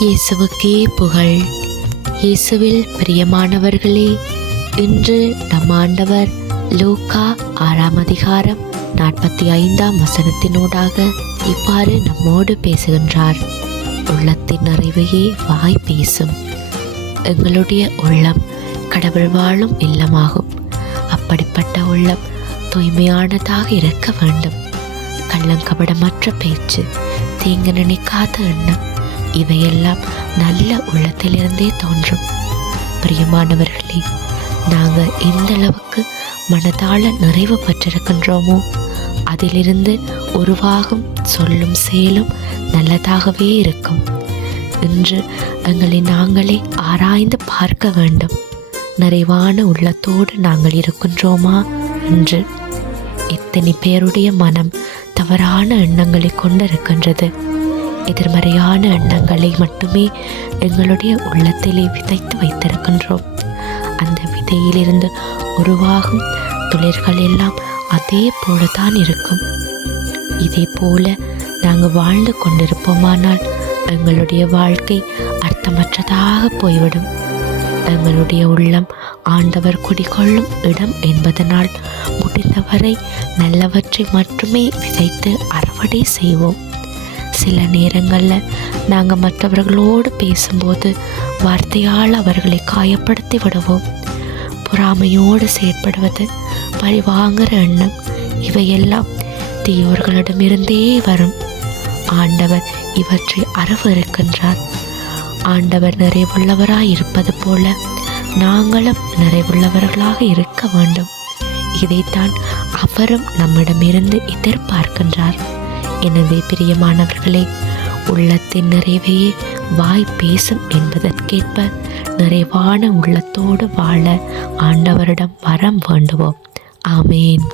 இயேசுவுக்கே புகழ். இயேசுவில் பிரியமானவர்களே, இன்று நம் ஆண்டவர் லூக்கா 6ஆம் அதிகாரம் 45ஆம் வசனத்தினூடாக இவ்வாறு நம்மோடு பேசுகின்றார். உள்ளத்தின் நிறைவையே வாய் பேசும். எங்களுடைய உள்ளம் கடவுள் வாழும் இல்லமாகும். அப்படிப்பட்ட உள்ளம் தூய்மையானதாக இருக்க வேண்டும். கள்ளங்கபடமற்ற பேச்சு, தீங்கு நினைக்காத எண்ணம், இவையெல்லாம் நல்ல உள்ளத்திலிருந்தே தோன்றும். பிரியமானவர்களே, நாங்கள் எந்த அளவுக்கு மனதாள நிறைவு பெற்றிருக்கின்றோமோ அதிலிருந்து உருவாகும் சொல்லும் செயலும் நல்லதாகவே இருக்கும். இன்று எங்களை நாங்களே ஆராய்ந்து பார்க்க வேண்டும். நிறைவான உள்ளத்தோடு நாங்கள் இருக்கின்றோமா என்று. எத்தனை பேருடைய மனம் தவறான எண்ணங்களை கொண்டிருக்கின்றது. எதிர்மறையான எண்ணங்களை மட்டுமே எங்களுடைய உள்ளத்திலே விதைத்து வைத்திருக்கின்றோம். அந்த விதையிலிருந்து உருவாகும் துளிர்கள் எல்லாம் அதே போலதான் இருக்கும். இதே போல நாங்கள் வாழ்ந்து கொண்டிருப்போமானால் எங்களுடைய வாழ்க்கை அர்த்தமற்றதாக போய்விடும். எங்களுடைய உள்ளம் ஆண்டவர் குடிகொள்ளும் இடம் என்பதனால் முடிந்தவரை நல்லவற்றை மட்டுமே விதைத்து அறுவடை செய்வோம். சில நேரங்களில் நாங்கள் மற்றவர்களோடு பேசும்போது வார்த்தையால் அவர்களை காயப்படுத்தி விடுவோம். பொறாமையோடு செயற்படுவது, பழி வாங்குகிற எண்ணம், இவையெல்லாம் தீயோர்களிடமிருந்தே வரும். ஆண்டவர் இவற்றை அறவறுக்கின்றார். ஆண்டவர் நிறைவுள்ளவராய் இருப்பது போல நாங்களும் நிறைவுள்ளவர்களாக இருக்க வேண்டும். இதைத்தான் அவரும் நம்மிடமிருந்து எதிர்பார்க்கின்றார். எனவே பிரியமானவர்களே, உள்ளத்தின் நிறைவையே வாய் பேசும் என்பதற்கேற்ப நிறைவான உள்ளத்தோடு வாழ ஆண்டவரிடம் வரம் வேண்டுவோம். ஆமேன்.